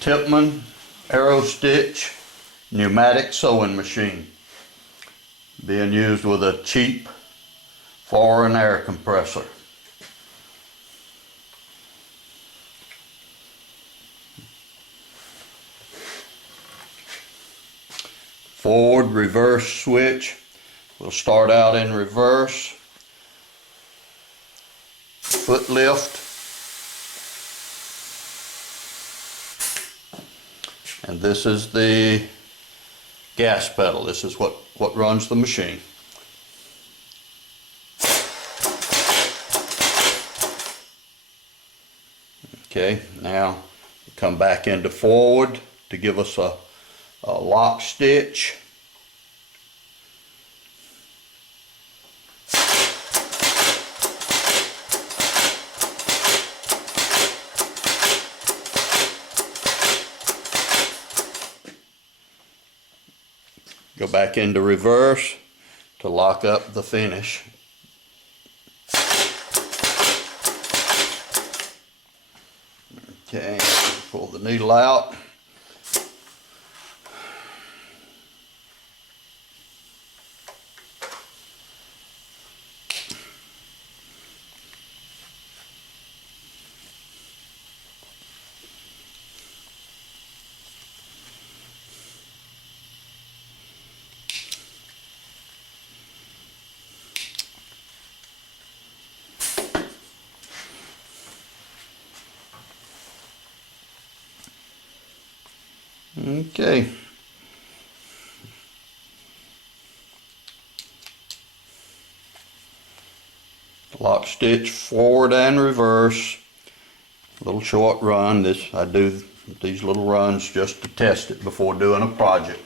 Tippmann Aerostitch pneumatic sewing machine, being used with a cheap foreign air compressor. Forward, reverse switch. We'll start out in reverse. Foot lift. And this is the gas pedal. This is what runs the machine. Okay, now come back into forward to give us a lock stitch. Go back into reverse to lock up the finish. Okay, pull the needle out. Okay. Lock stitch forward and reverse. Little short run. I do these little runs just to test it before doing a project.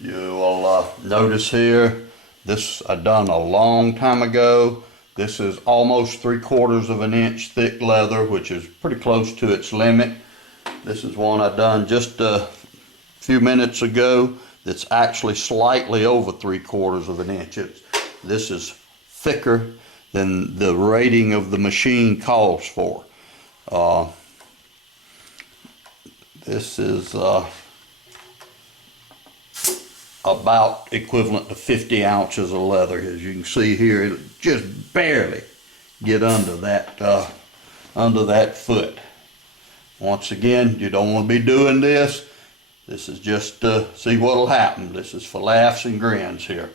You will notice here, this I done a long time ago. This is almost 3/4 of an inch thick leather, which is pretty close to its limit. This is one I done just a few minutes ago that's actually slightly over 3/4 of an inch. This is thicker than the rating of the machine calls for. This is about equivalent to 50 ounces of leather. As you can see here, it'll just barely get under that foot. Once again, you don't want to be doing this. This is just to see what'll happen. This is for laughs and grins here.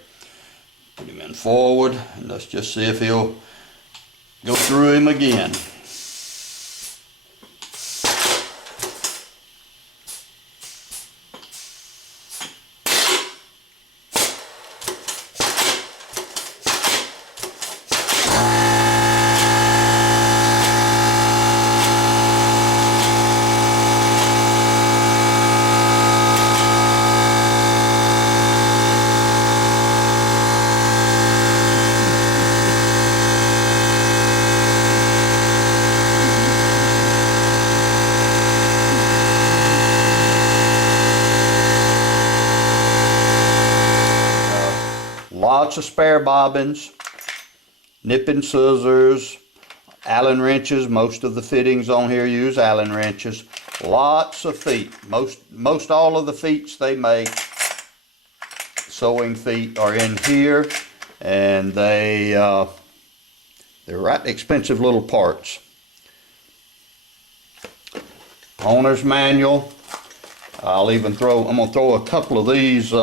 Put him in forward, and let's just see if he'll go through him again. Lots of spare bobbins, nipping scissors, Allen wrenches. Most of the fittings on here use Allen wrenches. Lots of feet. Most all of the feet they make, sewing feet, are in here, and they're right expensive little parts. Owner's manual. I'm gonna throw a couple of these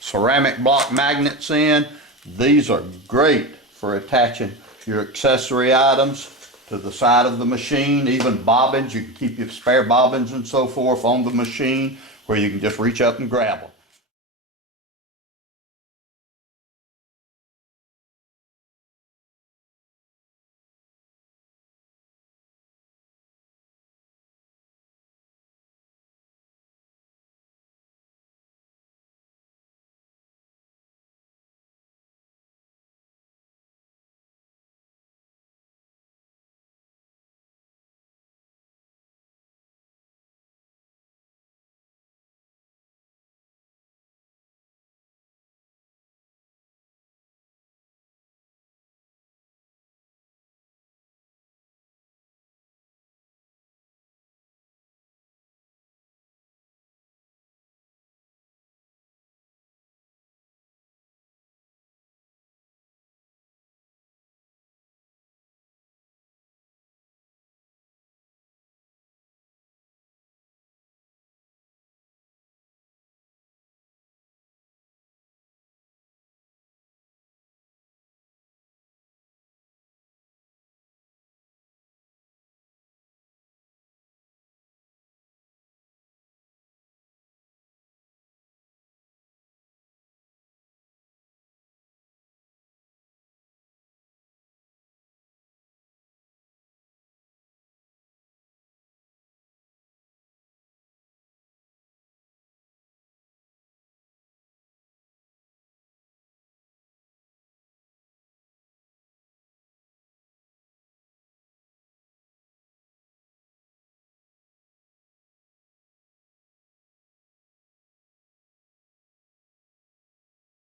ceramic block magnets in. These are great for attaching your accessory items to the side of the machine. Even bobbins, you can keep your spare bobbins and so forth on the machine where you can just reach up and grab them.